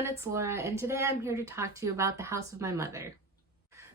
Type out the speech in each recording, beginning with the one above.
everyone, it's Laura, and today I'm here to talk to you about the house of my mother.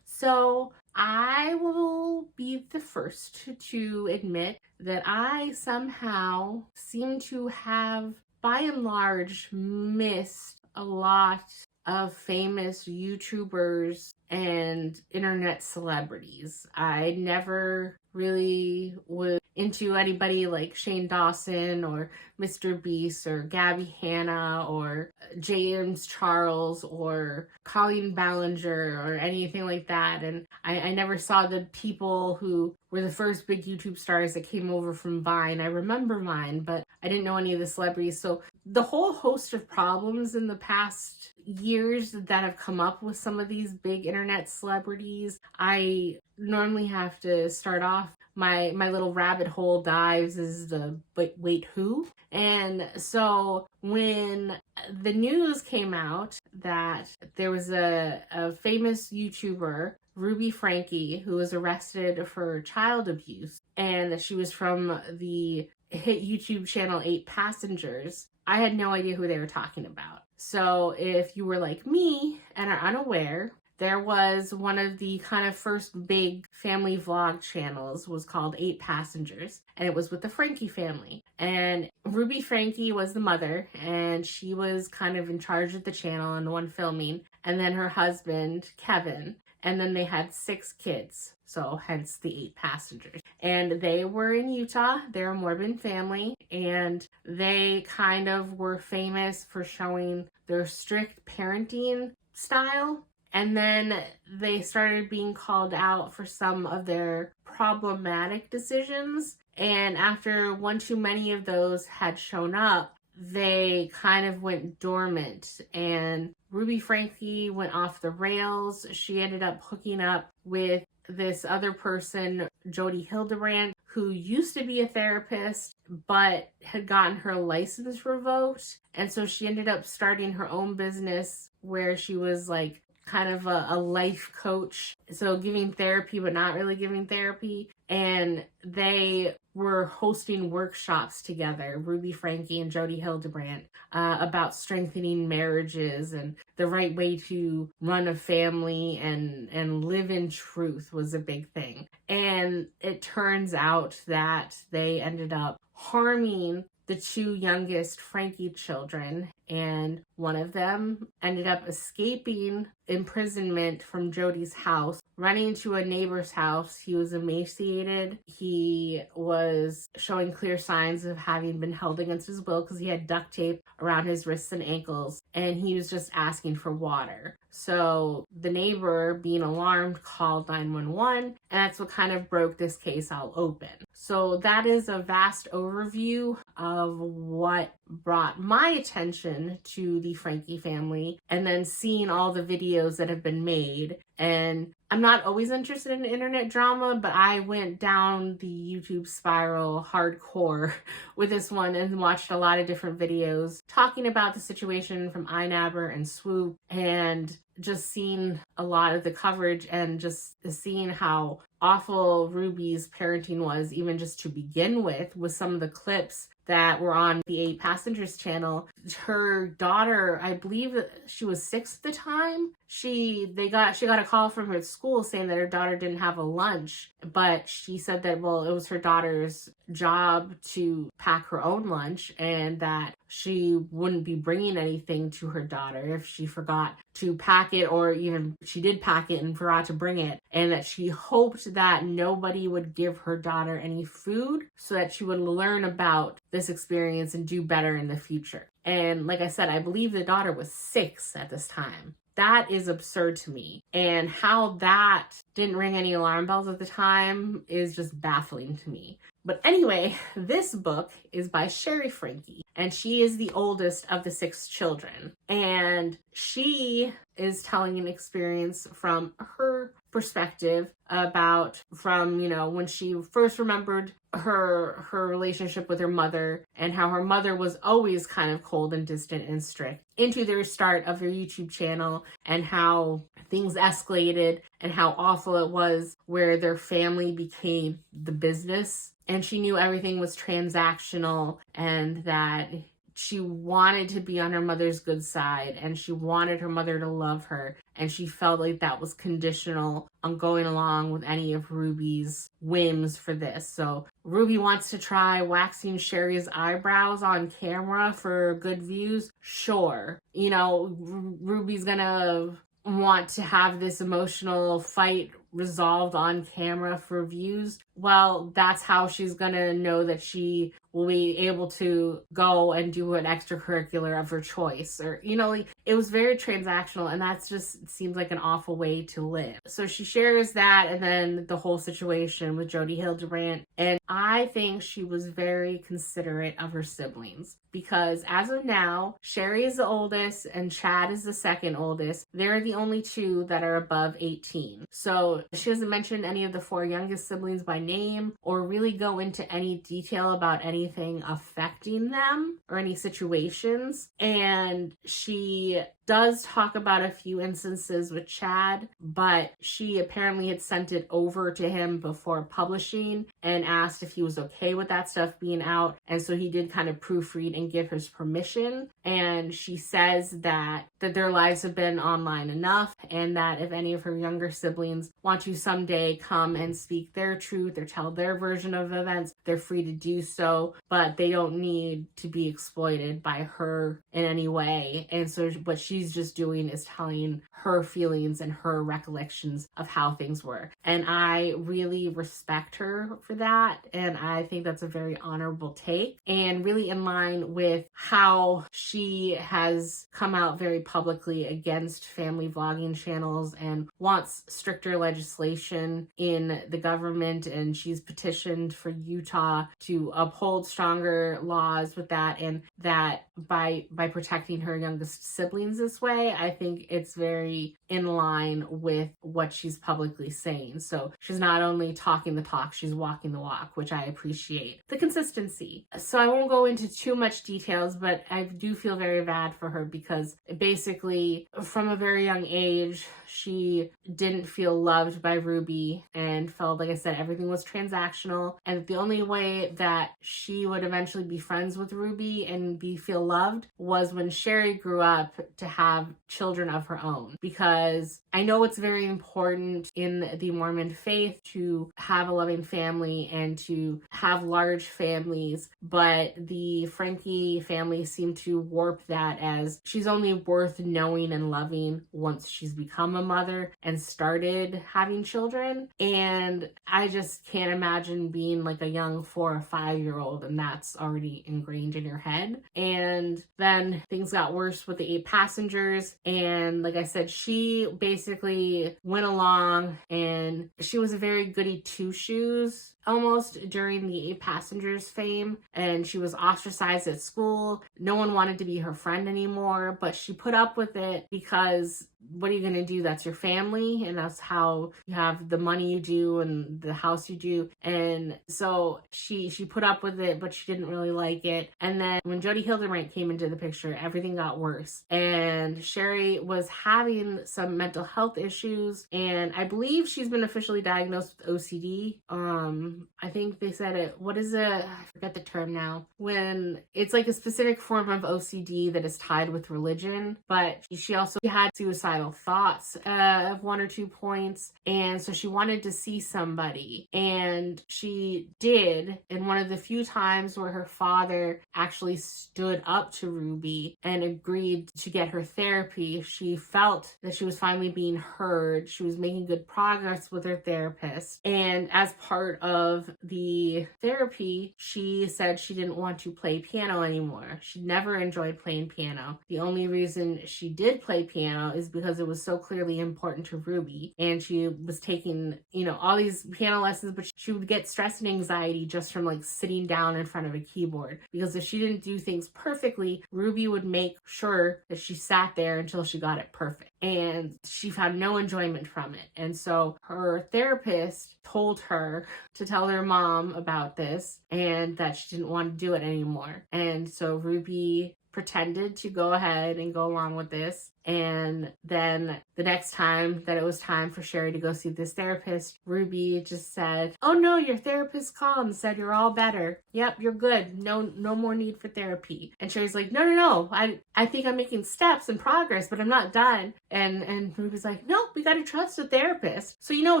So I will be the first to admit that I somehow seem to have, by and large, missed a lot of famous YouTubers and internet celebrities. I never really was into anybody like Shane Dawson or Mr. Beast or Gabby Hanna or James Charles or Colleen Ballinger or anything like that. And I never saw the people who were the first big YouTube stars that came over from Vine. I remember Vine, but I didn't know any of the celebrities. So the whole host of problems in the past years that have come up with some of these big internet celebrities, I normally have to start off my little rabbit hole dives is the wait who? And so when the news came out that there was a famous YouTuber, Ruby Franke, who was arrested for child abuse, and that she was from the hit YouTube channel 8 Passengers, I had no idea who they were talking about. So if you were like me and are unaware, there was one of the kind of first big family vlog channels was called 8 Passengers, and it was with the Franke family. And Ruby Franke was the mother, and she was kind of in charge of the channel and the one filming, and then her husband, Kevin, and then they had 6 kids, so hence the 8 Passengers. And they were in Utah, they're a Mormon family, and they kind of were famous for showing their strict parenting style. And then they started being called out for some of their problematic decisions. And after one too many of those had shown up, they kind of went dormant. And Ruby Franke went off the rails. She ended up hooking up with this other person, Jody Hildebrandt, who used to be a therapist, but had gotten her license revoked. And so she ended up starting her own business where she was like kind of a life coach, so giving therapy but not really giving therapy. And they were hosting workshops together, Ruby Franke and Jody Hildebrandt, about strengthening marriages and the right way to run a family and live in truth was a big thing. And it turns out that they ended up harming the 2 youngest Franke children, and one of them ended up escaping imprisonment from Jody's house, running to a neighbor's house. He was emaciated. He was showing clear signs of having been held against his will because he had duct tape around his wrists and ankles, and he was just asking for water. So the neighbor, being alarmed, called 911, and that's what kind of broke this case all open. So that is a vast overview of what brought my attention to the Franke family, and then seeing all the videos that have been made. And I'm not always interested in internet drama, but I went down the YouTube spiral hardcore with this one and watched a lot of different videos talking about the situation from iNabber and Swoop, and just seeing a lot of the coverage and just seeing how awful Ruby's parenting was, even just to begin with some of the clips that were on the 8 Passengers channel. Her daughter, I believe she was 6 at the time, she got a call from her school saying that her daughter didn't have a lunch, but she said that, well, it was her daughter's job to pack her own lunch, and that she wouldn't be bringing anything to her daughter if she forgot to pack it, or even she did pack it and forgot to bring it, and that she hoped that nobody would give her daughter any food so that she would learn about this experience and do better in the future. And like I said, I believe the daughter was 6 at this time. That is absurd to me. And how that didn't ring any alarm bells at the time is just baffling to me. But anyway, this book is by Shari Franke, and she is the oldest of the 6 children. And she is telling an experience from her perspective about when she first remembered her relationship with her mother, and how her mother was always kind of cold and distant and strict, into the start of her YouTube channel, and how things escalated and how awful it was where their family became the business. And she knew everything was transactional, and that she wanted to be on her mother's good side, and she wanted her mother to love her, and she felt like that was conditional on going along with any of Ruby's whims for this. So Ruby wants to try waxing Shari's eyebrows on camera for good views. Sure. You know, Ruby's gonna want to have this emotional fight resolved on camera for views. Well, that's how she's gonna know that she will be able to go and do an extracurricular of her choice. Or, you know, like, it was very transactional, and that's just seems like an awful way to live. So she shares that, and then the whole situation with Jody Hildebrandt. And I think she was very considerate of her siblings, because as of now, Shari is the oldest and Chad is the second oldest. They're the only two that are above 18. So she doesn't mention any of the four youngest siblings by name or really go into any detail about anything affecting them or any situations. And she does talk about a few instances with Chad, but she apparently had sent it over to him before publishing and asked if he was okay with that stuff being out. And so he did kind of proofread and give his permission. And she says that their lives have been online enough, and that if any of her younger siblings want to someday come and speak their truth or tell their version of events, they're free to do so, but they don't need to be exploited by her in any way. And so what she's just doing is telling her feelings and her recollections of how things were. And I really respect her for that. And I think that's a very honorable take, and really in line with how she has come out very publicly against family vlogging channels and wants stricter legislation in the government. And she's petitioned for Utah to uphold stronger laws with that, and that by protecting her youngest siblings this way, I think it's very in line with what she's publicly saying. So she's not only talking the talk, she's walking the walk, which I appreciate. The consistency. So I won't go into too much details, but I do feel very bad for her, because basically from a very young age, she didn't feel loved by Ruby and felt, like I said, everything was transactional. And the only way that she would eventually be friends with Ruby and feel loved was when Shari grew up to have children of her own. Because I know it's very important in the Mormon faith to have a loving family and to have large families, but the Franke family seemed to warp that as she's only worth knowing and loving once she's become a mother and started having children. And I just can't imagine being like a young 4 or 5 year old and that's already ingrained in your head. And then things got worse with the 8 passengers. And like I said, she basically went along, and she was a very goody two-shoes almost during the 8 passengers fame, and she was ostracized at school. No one wanted to be her friend anymore, but she put up with it because what are you going to do? That's your family, and that's how you have the money you do and the house you do. And so she put up with it, but she didn't really like it. And then when Jody Hildebrandt came into the picture, everything got worse. And Shari was having some mental health issues, and I believe she's been officially diagnosed with OCD. I think they said it, what is it? I forget the term now. When it's like a specific form of OCD that is tied with religion, but she also had suicidal thoughts of 1 or 2 points. And so she wanted to see somebody, and she did. And one of the few times where her father actually stood up to Ruby and agreed to get her therapy, she felt that she was finally being heard. She was making good progress with her therapist. And as part of the therapy, she said she didn't want to play piano anymore. She never enjoyed playing piano. The only reason she did play piano is because it was so clearly important to Ruby, and she was taking, all these piano lessons, but she would get stress and anxiety just from like sitting down in front of a keyboard, because if she didn't do things perfectly, Ruby would make sure that she sat there until she got it perfect, and she found no enjoyment from it. And so her therapist told her to tell her mom about this and that she didn't want to do it anymore. And so Ruby pretended to go ahead and go along with this. And then the next time that it was time for Shari to go see this therapist, Ruby just said, "Oh no, your therapist called and said you're all better. Yep, you're good. No more need for therapy." And Shari's like, no. I think I'm making steps and progress, but I'm not done. And Ruby's like, "No, we gotta trust the therapist." So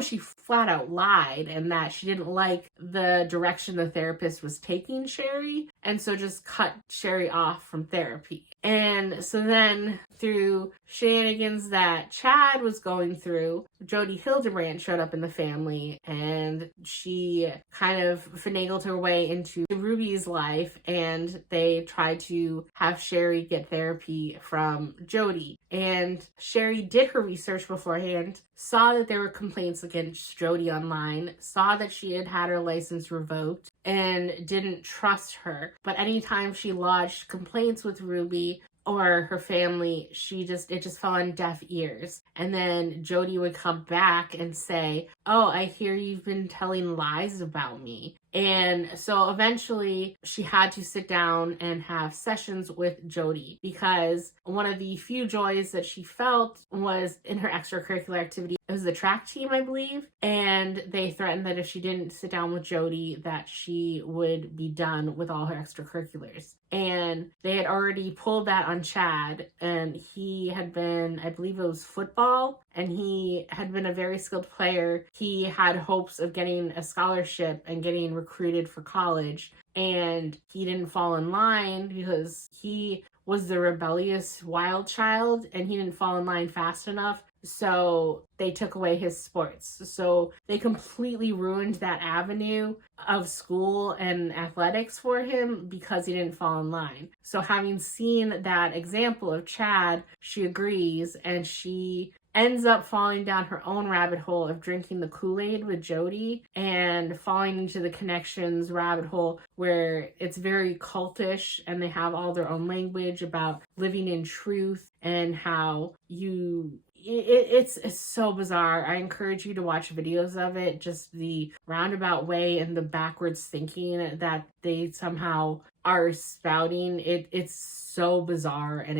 she flat out lied, and that she didn't like the direction the therapist was taking Shari, and so just cut Shari off from therapy. And so then, through shenanigans that Chad was going through, Jody Hildebrand showed up in the family, and she kind of finagled her way into Ruby's life, and they tried to have Shari get therapy from Jody. And Shari did her research beforehand, saw that there were complaints against Jody online, saw that she had had her license revoked, and didn't trust her. But anytime she lodged complaints with Ruby or her family, it just fell on deaf ears. And then Jody would come back and say, "Oh, I hear you've been telling lies about me." And so eventually she had to sit down and have sessions with Jody, because one of the few joys that she felt was in her extracurricular activity. It was the track team, I believe. And they threatened that if she didn't sit down with Jody, that she would be done with all her extracurriculars. And they had already pulled that on Chad, and he had been, I believe it was football, and he had been a very skilled player. He had hopes of getting a scholarship and getting recruited for college, and he didn't fall in line because he was the rebellious wild child, and he didn't fall in line fast enough. So they took away his sports. So they completely ruined that avenue of school and athletics for him because he didn't fall in line. So having seen that example of Chad, she agrees, and she ends up falling down her own rabbit hole of drinking the Kool-Aid with Jody, and falling into the connections rabbit hole where it's very cultish, and they have all their own language about living in truth and how it's so bizarre. I encourage you to watch videos of it, just the roundabout way and the backwards thinking that they somehow are spouting. It's so bizarre, and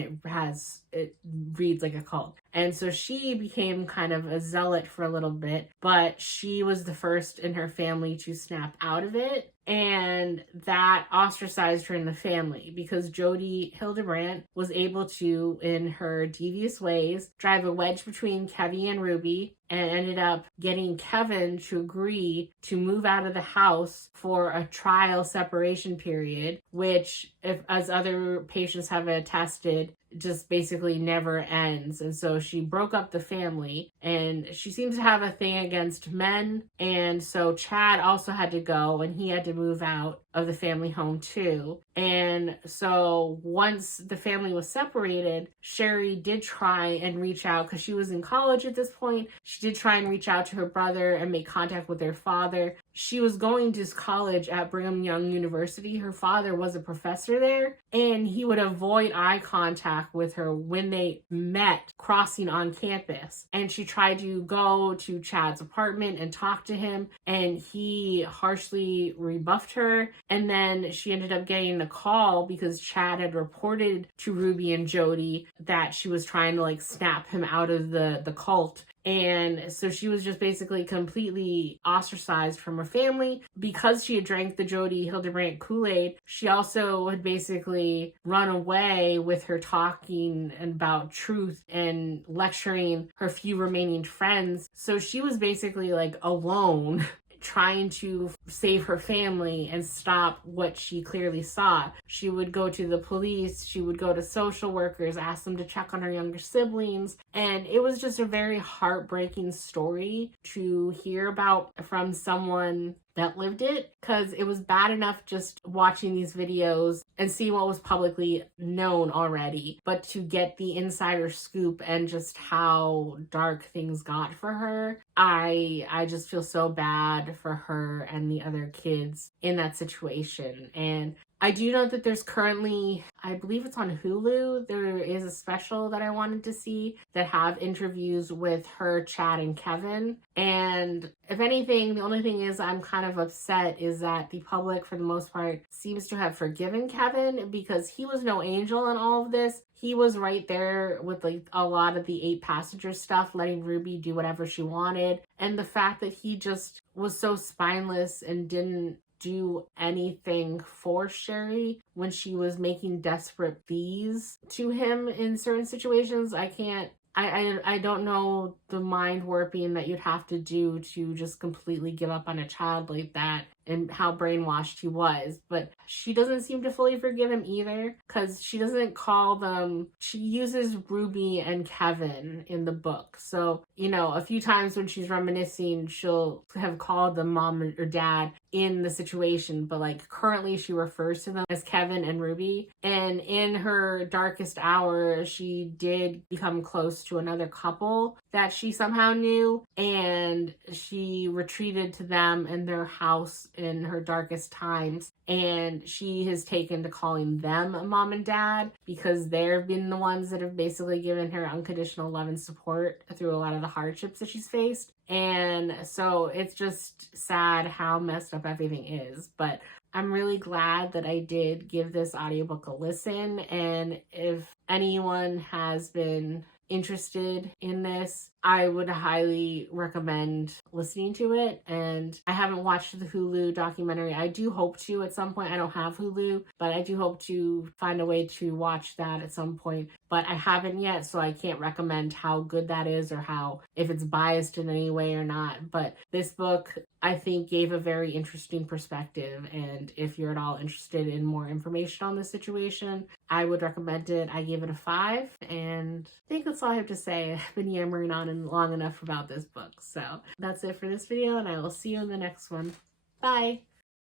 it reads like a cult. And so she became kind of a zealot for a little bit, but she was the first in her family to snap out of it. And that ostracized her in the family, because Jody Hildebrandt was able to, in her devious ways, drive a wedge between Kevin and Ruby, and ended up getting Kevin to agree to move out of the house for a trial separation period, which, as other patients have attested, just basically never ends. And so she broke up the family, and she seems to have a thing against men. And so Chad also had to go, and he had to move out of the family home too. And so once the family was separated, Shari did try and reach out, because she was in college at this point. She did try and reach out to her brother and make contact with their father. She was going to college at Brigham Young University. Her father was a professor there, and he would avoid eye contact with her when they met crossing on campus. And she tried to go to Chad's apartment and talk to him, and he harshly rebuffed her. And then she ended up getting a call because Chad had reported to Ruby and Jody that she was trying to snap him out of the cult. And so she was just basically completely ostracized from her family because she had drank the Jody Hildebrandt Kool-Aid. She also had basically run away with her talking about truth and lecturing her few remaining friends. So she was basically alone, trying to save her family and stop what she clearly saw. She would go to the police, she would go to social workers, ask them to check on her younger siblings, and it was just a very heartbreaking story to hear about from someone that lived it, because it was bad enough just watching these videos and see what was publicly known already, but to get the insider scoop and just how dark things got for her, I just feel so bad for her and the other kids in that situation. And I do know that there's currently, I believe it's on Hulu, there is a special that I wanted to see that have interviews with her, Chad, and Kevin. And if anything, the only thing is I'm kind of upset is that the public, for the most part, seems to have forgiven Kevin because he was no angel in all of this. He was right there with like a lot of the 8 passenger stuff, letting Ruby do whatever she wanted. And the fact that he just was so spineless and didn't do anything for Shari when she was making desperate pleas to him in certain situations. I don't know the mind warping that you'd have to do to just completely give up on a child like that and how brainwashed he was. But she doesn't seem to fully forgive him either, because she doesn't call them, she uses Ruby and Kevin in the book. So, you know, a few times when she's reminiscing, she'll have called them mom or dad in the situation, but like currently she refers to them as Kevin and Ruby. And in her darkest hour, she did become close to another couple that she somehow knew, and she retreated to them in their house in her darkest times, and she has taken to calling them mom and dad because they've been the ones that have basically given her unconditional love and support through a lot of the hardships that she's faced. And so it's just sad how messed up everything is. But I'm really glad that I did give this audiobook a listen. And if anyone has been interested in this, I would highly recommend listening to it. And I haven't watched the Hulu documentary. I do hope to at some point. I don't have Hulu, but I do hope to find a way to watch that at some point. But I haven't yet, so I can't recommend how good that is or how, if it's biased in any way or not. But this book, I think, gave a very interesting perspective. And if you're at all interested in more information on the situation, I would recommend it. I gave it a 5, and I think that's all I have to say. I've been yammering on long enough about this book. So that's it for this video, and I will see you in the next one. Bye!